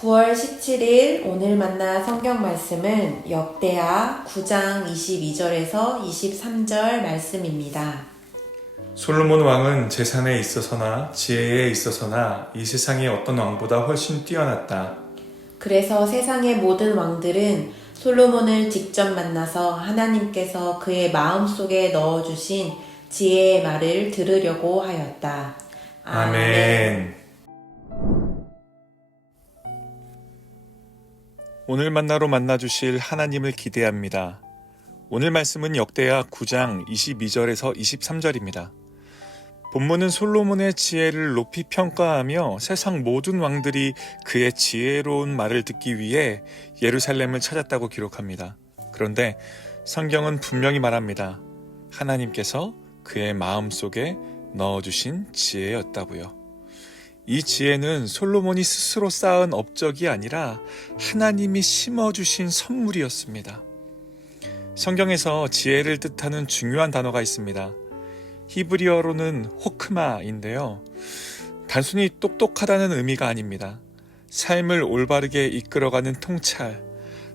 9월 17일 오늘 만나 성경 말씀은 역대하 9장 22절에서 23절 말씀입니다. 솔로몬 왕은 재산에 있어서나 지혜에 있어서나 이 세상의 어떤 왕보다 훨씬 뛰어났다. 그래서 세상의 모든 왕들은 솔로몬을 직접 만나서 하나님께서 그의 마음속에 넣어주신 지혜의 말을 들으려고 하였다. 아멘. 오늘 만나로 만나주실 하나님을 기대합니다. 오늘 말씀은 역대하 9장 22절에서 23절입니다. 본문은 솔로몬의 지혜를 높이 평가하며 세상 모든 왕들이 그의 지혜로운 말을 듣기 위해 예루살렘을 찾았다고 기록합니다. 그런데 성경은 분명히 말합니다. 하나님께서 그의 마음속에 넣어주신 지혜였다고요. 이 지혜는 솔로몬이 스스로 쌓은 업적이 아니라 하나님이 심어주신 선물이었습니다. 성경에서 지혜를 뜻하는 중요한 단어가 있습니다. 히브리어로는 호크마인데요. 단순히 똑똑하다는 의미가 아닙니다. 삶을 올바르게 이끌어가는 통찰,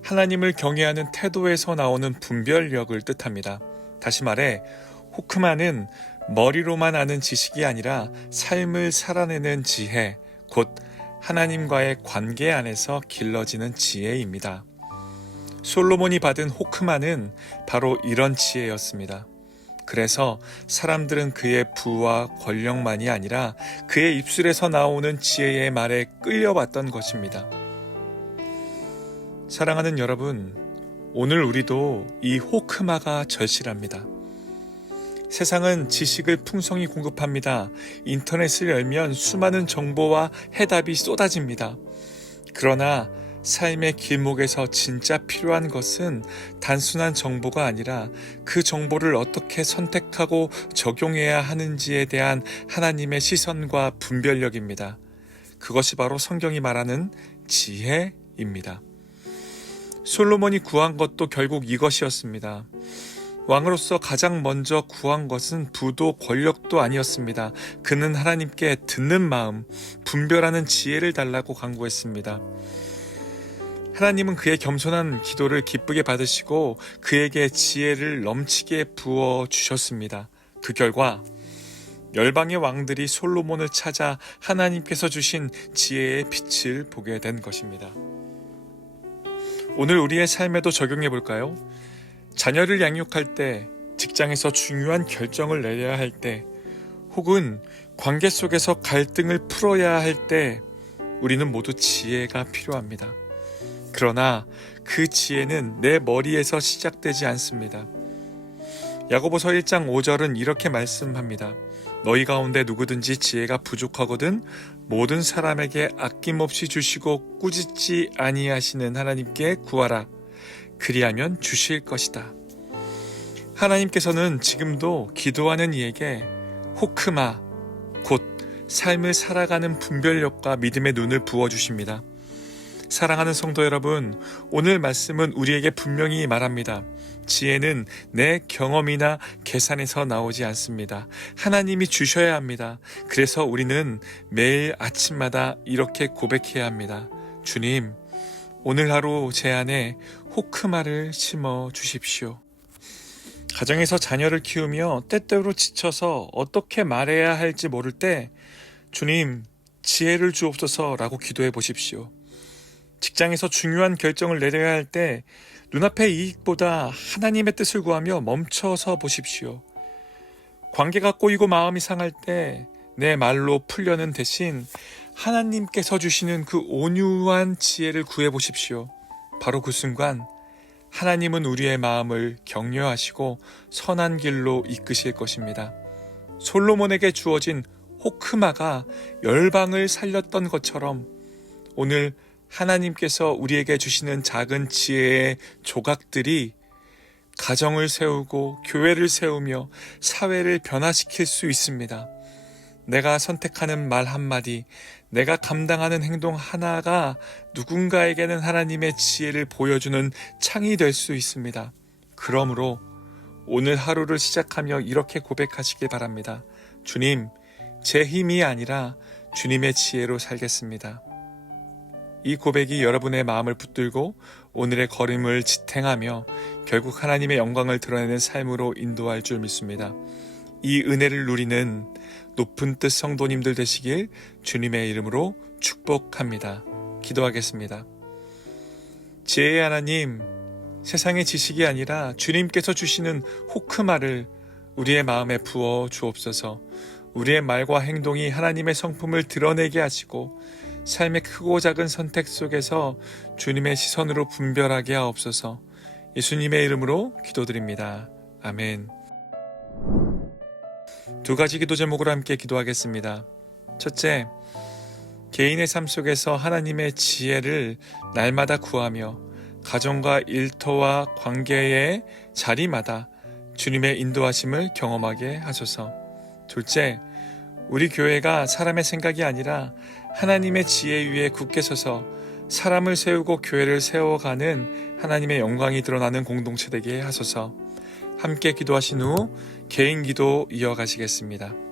하나님을 경외하는 태도에서 나오는 분별력을 뜻합니다. 다시 말해 호크마는 머리로만 아는 지식이 아니라 삶을 살아내는 지혜, 곧 하나님과의 관계 안에서 길러지는 지혜입니다. 솔로몬이 받은 호크마는 바로 이런 지혜였습니다. 그래서 사람들은 그의 부와 권력만이 아니라 그의 입술에서 나오는 지혜의 말에 끌려왔던 것입니다. 사랑하는 여러분, 오늘 우리도 이 호크마가 절실합니다. 세상은 지식을 풍성히 공급합니다. 인터넷을 열면 수많은 정보와 해답이 쏟아집니다. 그러나 삶의 길목에서 진짜 필요한 것은 단순한 정보가 아니라 그 정보를 어떻게 선택하고 적용해야 하는지에 대한 하나님의 시선과 분별력입니다. 그것이 바로 성경이 말하는 지혜입니다. 솔로몬이 구한 것도 결국 이것이었습니다. 왕으로서 가장 먼저 구한 것은 부도 권력도 아니었습니다. 그는 하나님께 듣는 마음, 분별하는 지혜를 달라고 간구했습니다. 하나님은 그의 겸손한 기도를 기쁘게 받으시고 그에게 지혜를 넘치게 부어주셨습니다. 그 결과 열방의 왕들이 솔로몬을 찾아 하나님께서 주신 지혜의 빛을 보게 된 것입니다. 오늘 우리의 삶에도 적용해 볼까요? 자녀를 양육할 때, 직장에서 중요한 결정을 내려야 할 때, 혹은 관계 속에서 갈등을 풀어야 할 때 우리는 모두 지혜가 필요합니다. 그러나 그 지혜는 내 머리에서 시작되지 않습니다. 야고보서 1장 5절은 이렇게 말씀합니다. 너희 가운데 누구든지 지혜가 부족하거든 모든 사람에게 아낌없이 주시고 꾸짖지 아니하시는 하나님께 구하라. 그리하면 주실 것이다. 하나님께서는 지금도 기도하는 이에게 호크마, 곧 삶을 살아가는 분별력과 믿음의 눈을 부어주십니다. 사랑하는 성도 여러분, 오늘 말씀은 우리에게 분명히 말합니다. 지혜는 내 경험이나 계산에서 나오지 않습니다. 하나님이 주셔야 합니다. 그래서 우리는 매일 아침마다 이렇게 고백해야 합니다. 주님, 오늘 하루 제 안에 호크마를 심어 주십시오. 가정에서 자녀를 키우며 때때로 지쳐서 어떻게 말해야 할지 모를 때 주님, 지혜를 주옵소서라고 기도해 보십시오. 직장에서 중요한 결정을 내려야 할 때 눈앞의 이익보다 하나님의 뜻을 구하며 멈춰서 보십시오. 관계가 꼬이고 마음이 상할 때 내 말로 풀려는 대신 하나님께서 주시는 그 온유한 지혜를 구해 보십시오. 바로 그 순간 하나님은 우리의 마음을 격려하시고 선한 길로 이끄실 것입니다. 솔로몬에게 주어진 호크마가 열방을 살렸던 것처럼 오늘 하나님께서 우리에게 주시는 작은 지혜의 조각들이 가정을 세우고 교회를 세우며 사회를 변화시킬 수 있습니다. 내가 선택하는 말 한마디, 내가 감당하는 행동 하나가 누군가에게는 하나님의 지혜를 보여주는 창이 될 수 있습니다. 그러므로 오늘 하루를 시작하며 이렇게 고백하시길 바랍니다. 주님, 제 힘이 아니라 주님의 지혜로 살겠습니다. 이 고백이 여러분의 마음을 붙들고 오늘의 걸음을 지탱하며 결국 하나님의 영광을 드러내는 삶으로 인도할 줄 믿습니다. 이 은혜를 누리는 높은 뜻 성도님들 되시길 주님의 이름으로 축복합니다. 기도하겠습니다. 지혜의 하나님, 세상의 지식이 아니라 주님께서 주시는 호크마를 우리의 마음에 부어 주옵소서. 우리의 말과 행동이 하나님의 성품을 드러내게 하시고 삶의 크고 작은 선택 속에서 주님의 시선으로 분별하게 하옵소서. 예수님의 이름으로 기도드립니다. 아멘. 두 가지 기도 제목으로 함께 기도하겠습니다. 첫째, 개인의 삶 속에서 하나님의 지혜를 날마다 구하며 가정과 일터와 관계의 자리마다 주님의 인도하심을 경험하게 하소서. 둘째, 우리 교회가 사람의 생각이 아니라 하나님의 지혜 위에 굳게 서서 사람을 세우고 교회를 세워가는 하나님의 영광이 드러나는 공동체 되게 하소서. 함께 기도하신 후 개인 기도 이어가시겠습니다.